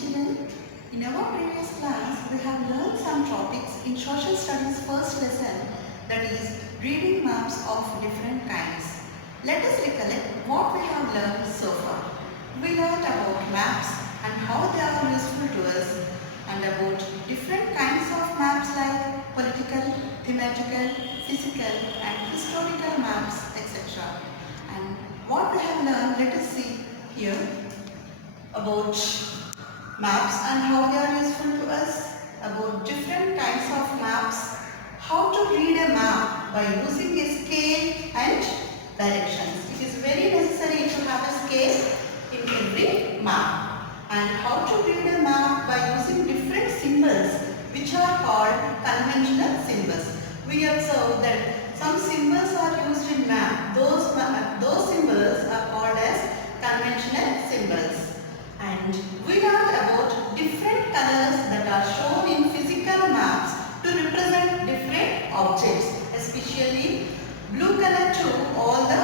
children. In our previous class, we have learned some topics in social studies first lesson, that is reading maps of different kinds. Let us recollect what we have learned so far. We learned about maps and how they are useful to us, and about different kinds of maps like political, thematical, physical and historical maps, etc. And what we have learned, let us see here about maps and how they are useful to us, about different kinds of maps, how to read a map by using a scale and directions. It is very necessary to have a scale in every map, and how to read a map by using different symbols which are called conventional symbols. We observe that some symbols are used in map. Those symbols are called as conventional symbols. And we learned about different colors that are shown in physical maps to represent different objects, especially blue color to all the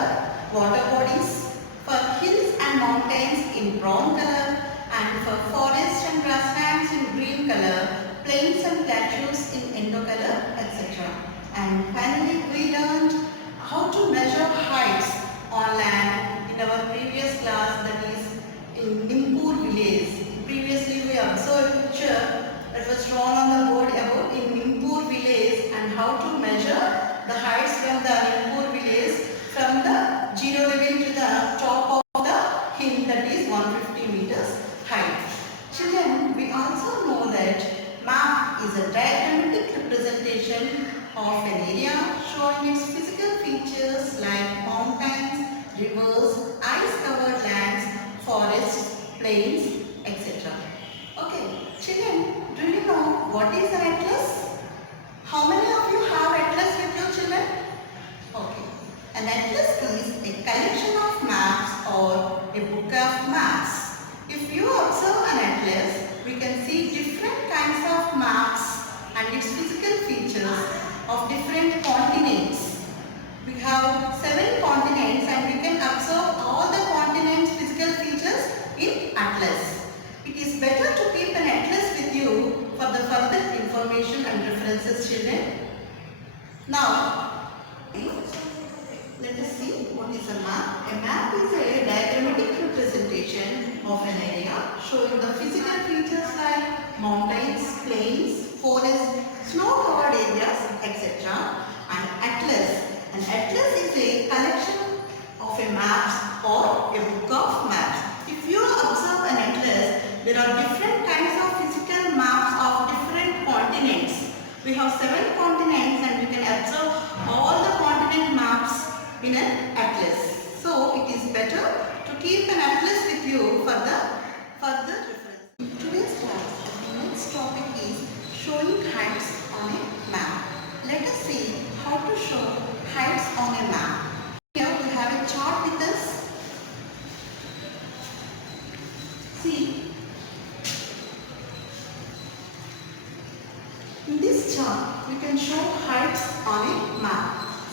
water bodies, for hills and mountains in brown color, and for forests and grasslands in green color, plains and plateaus in yellow color, etc. And finally, we learned how to measure heights on land in our previous class, that is in Nimpur village. Previously we observed a picture that was drawn on the board about in Nimpur village, and how to measure the heights from the Nimpur village from the zero level to the top of the hill, that is 150 meters height. Children, we also know that map is a diagrammatic representation of an area showing its physical features like mountains, rivers, ice-covered lands, forests, plains, etc. Okay, children, do you know what is an atlas? How many of you have atlas with your children? Okay, an atlas is a collection of maps or a book of maps. If you observe an atlas, we can see different kinds of maps and its physical features of different continents. We have 7 continents, and we can observe all the continents' physical features in atlas. It is better to keep an atlas with you for the further information and references, children. Now, let us see what is a map. A map is a diagrammatic representation of an area showing the physical features like mountains, plains, forests, snow-covered areas, etc. And atlas. An atlas is a collection of a maps or a book of maps. If you observe an atlas, there are different kinds of physical maps of different continents. We have 7 continents, and we can observe all the continent maps in an atlas. So it is better to keep an atlas with you for the further reference. In today's class, the next topic is showing heights on a map. Let us see how to show heights on a map. Here we have a chart with us. See, in this chart we can show heights on a map.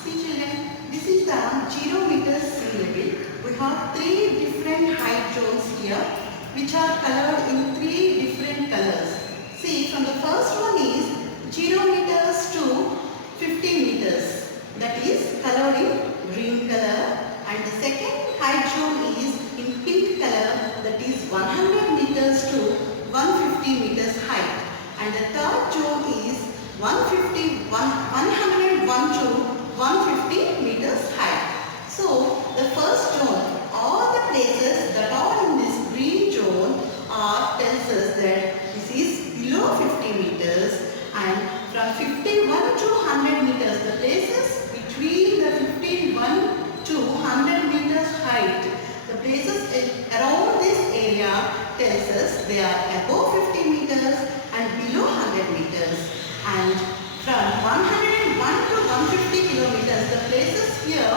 See children, this is the 0 meters sea level. We have 3 different height zones here, which are colored in 3 different colors. See, from the first one is 0 meters to 15 meters. That is colored in green color, and the second height zone is in pink color, that is 100 meters to 150 meters height, and the third zone is 101 to 150 meters height. So the first zone, all the places that are in this green zone tells us that this is below 50 meters, and from 51 to 100 meters, the places between the 51 to 100 meters height, the places around this area tells us they are above 50 meters and below 100 meters. And from 101 to 150 kilometers, the places here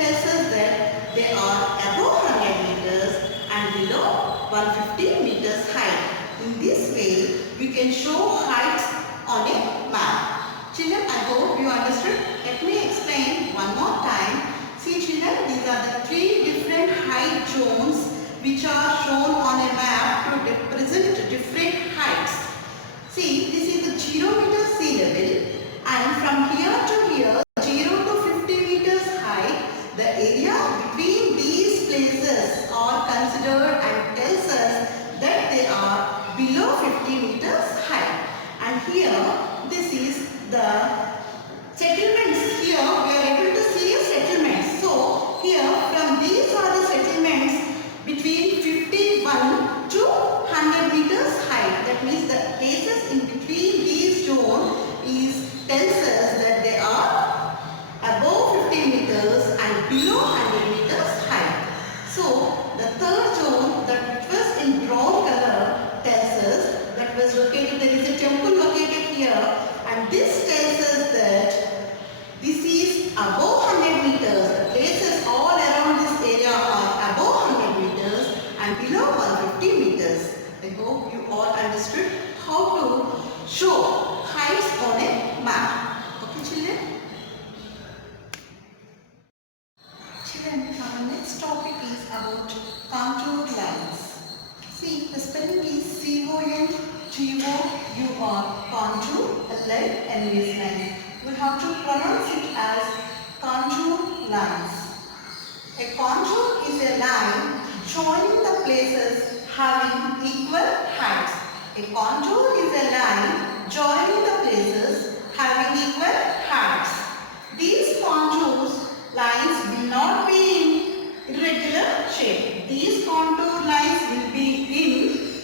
tells us that they are above 100 meters and below 150 meters height. In this way, we can show heights on a map. Children, I hope you understood. Let me explain one more time. See children, these are the 3 different height zones which are shown on a map to represent different show heights on a map. Okay children? Children, our next topic is about contour lines. See, the spelling is C-O-N-T-O-U-R, contour, L-I-N-E-S line. We have to pronounce it as contour lines. A contour is a line joining the places having equal heights. A contour is a line joining the places having equal heights. These contours lines will not be in irregular shape. These contour lines will be in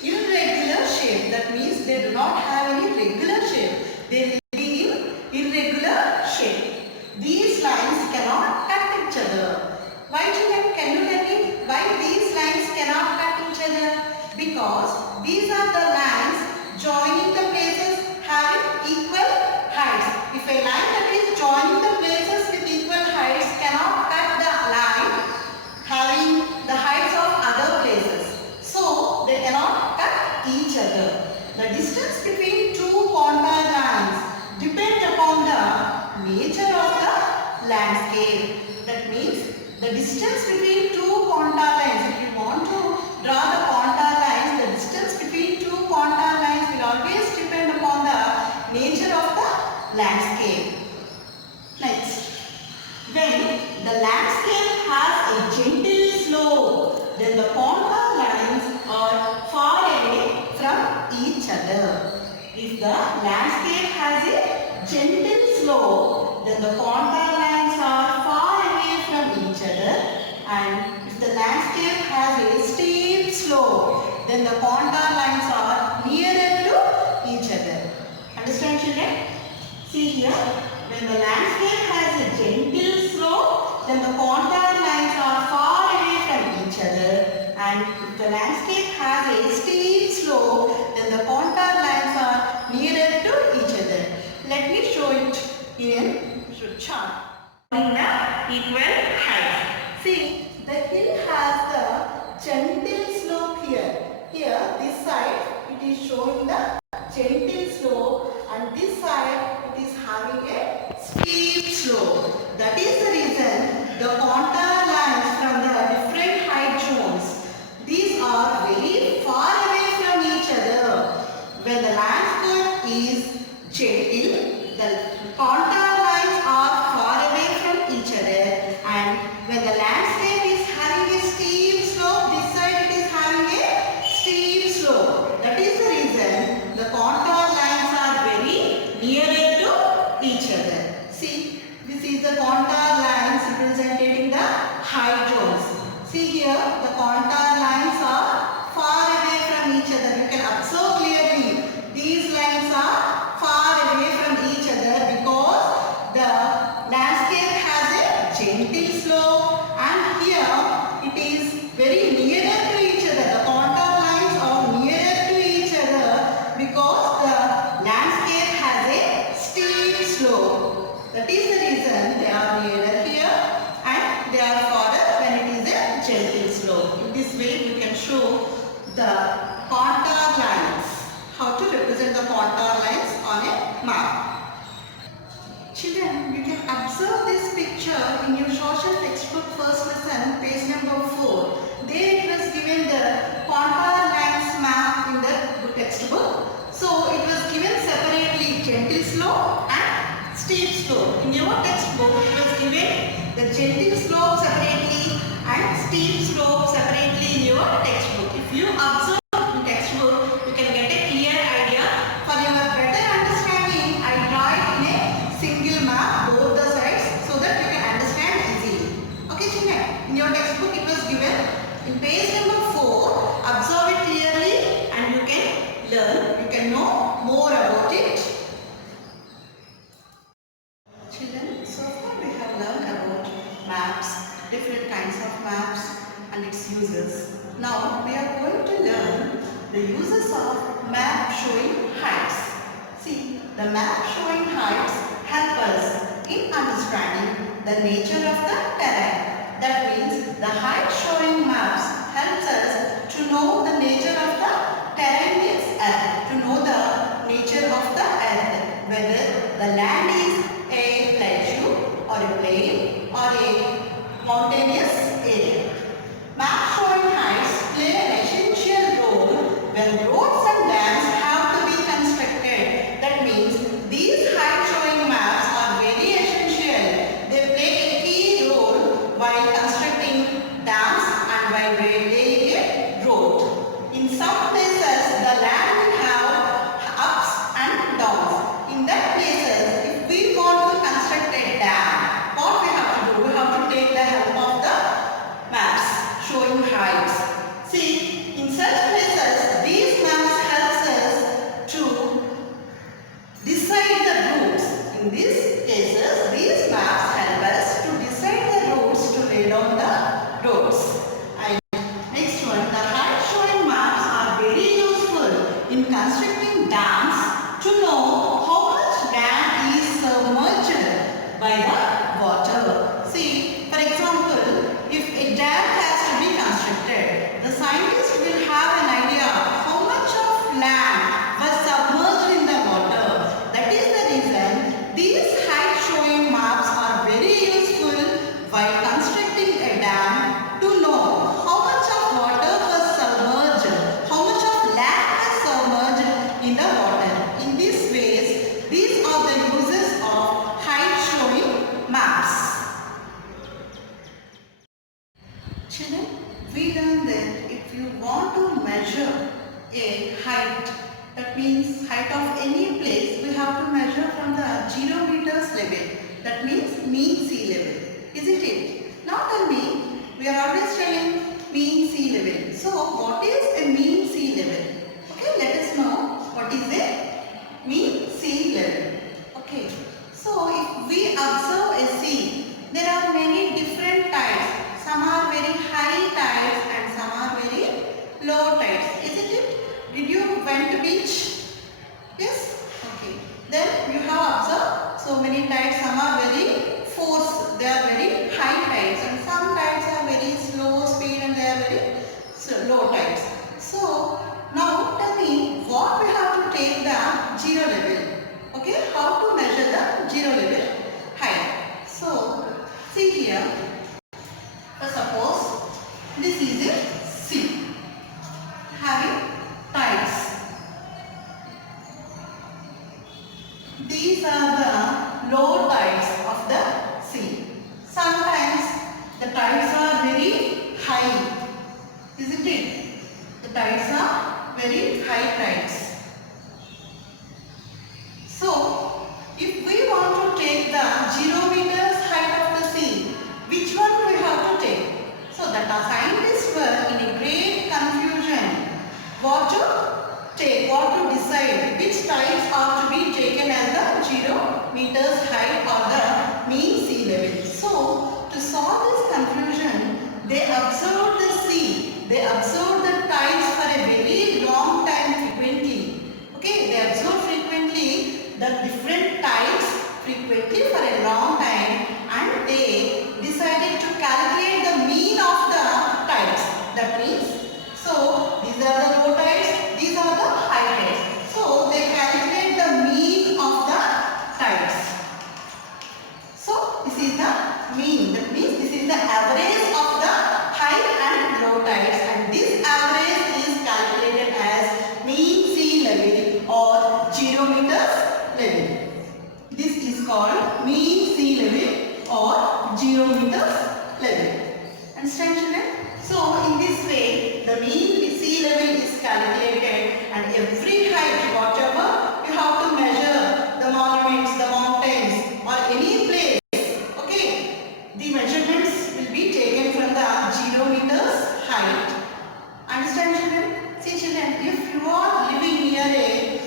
irregular shape. That means they do not have any regular shape. They will be in irregular shape. These lines cannot cut each other. Why children? Can you tell me why these lines cannot cut each other? Because these are the lines joining the places having equal heights. If a line that is joining the places with equal heights cannot cut the line having the heights of other places, so they cannot cut each other. The distance between two contour lines depends upon the nature of the landscape. That means the distance between two contour lines, if you want to draw the contour lines, the distance between two contour lines will always depend upon the nature of the landscape. Next, when the landscape has a gentle slope, then the contour lines are far away from each other. If the landscape has a gentle slope, then the contour lines are far away from each other, and if the landscape has a steep slope, then the contour lines are nearer to each other. Understand children? See here, when the landscape has a gentle slope, then the contour lines are far away from each other, and if the landscape has a steep slope, then the contour lines are nearer to each other. Let me show it in chart. In the equal height. See, the hill has the gentle slope here. Here, this side, it is showing the gentle slope, and this side, it is having a steep slope. That is the reason the contour lines from the different height zones, these are very far away from each other. When the landscape is gentle, the contour lines are far away from each other, and when the landscape is having a steep slope, this side it is having a steep slope. That is the reason the contour lines are very nearer to each other. See, this is the contour lines representing the height zones. See here, the contour lines are far away from each other. You can observe clearly. These lines are far away from each other because the landscape has a gentle slope, and here it is very nearer to each other. The contour lines are nearer to each other because the landscape has a steep slope. That is the reason they are nearer here and they are farther when it is a gentle slope. In this way you can show the contour lines. How to represent the contour lines on a map. Children, you can observe this picture in your social textbook first lesson, page number 4. There it was given the contour lines map in the textbook. So it was given separately gentle slope and steep slope. In your textbook it was given the gentle slope separately and steep slope separately in your textbook. If you observe in textbook, you can get a clear idea. For your better understanding, I draw it in a single map both the sides so that you can understand easily. Okay children, in your textbook it was given in page number 4. Observe it clearly and you can learn, you can know more about it. Children, so far we have learned about maps, different kinds of maps and its uses. Now we are going to learn the uses of map showing heights. See, the map showing heights help us in understanding the nature of the terrain. That means the height showing maps helps us to know the nature of the terrain means to know the nature of the in constructing dams to know how much dam is submerged by the water. See, for example, if a dam has to be constructed, the scientist will have an idea how much of land was submerged in the water. That is the reason these height showing maps are very useful while constructing a dam to know how much of water was submerged, how much of land was submerged in the water. In this ways, these are the uses of height showing maps. Children, we learned that if you want to measure a height, that means height of any place, we have to measure from the 0 meters level. That means mean sea level. Isn't it? Now tell me, we are always telling mean sea level. So what is a mean sea level? Okay, let us know what is a mean sea level. Okay, so if we observe a sea, there are many different tides. Some are very high tides and some are very low tides. Isn't it? Did you went to beach? Yes? Okay. Then you have observed so many tides. Some are very force. They are very high tides and some tides are very slow speed and they are very low tides. So now tell me what we have to take the 0 level. Okay? How to measure the 0 level height. So see here. Suppose this is a sea having tides. These are the low tides of the sea. Sometimes the tides are very high, isn't it? The tides are very high tides. So, if we want to take the 0 meters height of the sea, which one do we have to take? So that our scientists were in a great confusion what to take, what to decide, which tides are to be taken as the 0 meters height or the mean sea level. So to solve this confusion, they observed the sea, they observed the tides for a very long time frequently. Okay, they observed frequently the different tides frequently for a long time and they decided to calculate the mean of the tides. That means, so these are the low tides, these are the high tides. So they calculate the mean of the tides. So this is the mean. That means this is the average of the high and low tides and this average is calculated as mean sea level or 0 meters level. This is called mean sea level or 0 meters level. Understand, children? So in this way, the mean sea level is calculated and every height, whatever you have to measure, the monuments, the mountains or any place, okay, the measurements will be taken from the 0 meters height. Understand, children? See, children, if you are living near a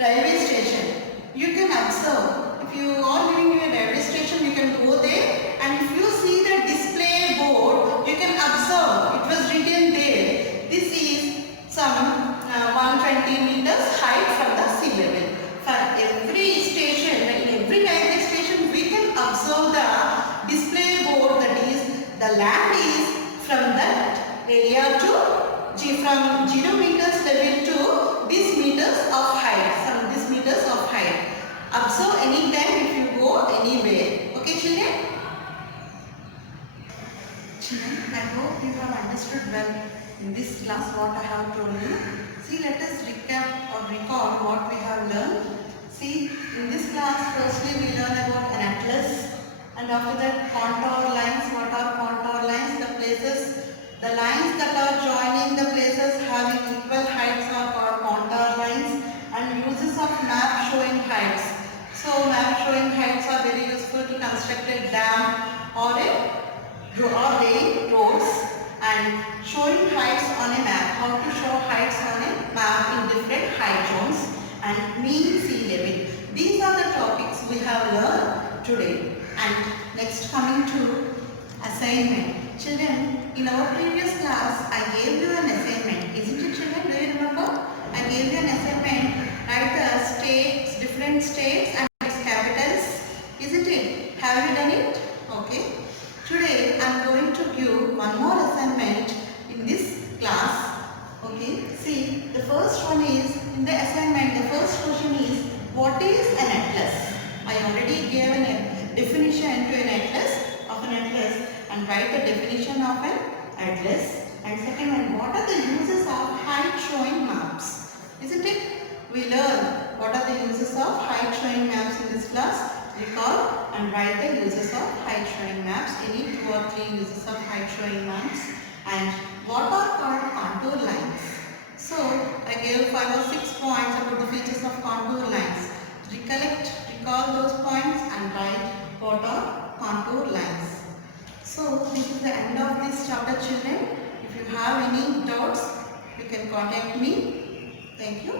railway station, you can observe. If you are living near a railway station, you can go there and if you see the display board, you can observe it was written there. This is some 120 meters height from the sea level. For every station, in every railway station, we can observe the display board, that is the land is from that area to from 0 meters level to this meters of height, from this meters of height. Observe anytime if you go anywhere. Okay, children? Children, I hope you have understood well in this class what I have told you. See, let us recap or recall what we have learned. See, in this class, firstly we learn about an atlas and after that contour lines. What are contour lines? The places, the lines that are joining the places having equal heights are called contour lines and uses of map showing heights. So map showing heights are very useful to construct a dam or roads and showing heights on a map. How to show heights on a map in different height zones and mean sea level. These are the topics we have learned today. And next, coming to assignment. Children, in our previous class I gave you an assignment. Isn't it, children? Do you remember? I gave you an assignment. What is an atlas? I already gave a definition to an atlas and write the definition of an atlas. And second one, what are the uses of height showing maps? Isn't it? We learn what are the uses of height showing maps in this class. Recall and write the uses of height showing maps. Any 2 or 3 uses of height showing maps. And what are called contour lines? So I gave 5 or 6 points about the features of contour lines. Recall those points and write what are contour lines. So this is the end of this chapter, children. If you have any doubts, you can contact me. Thank you.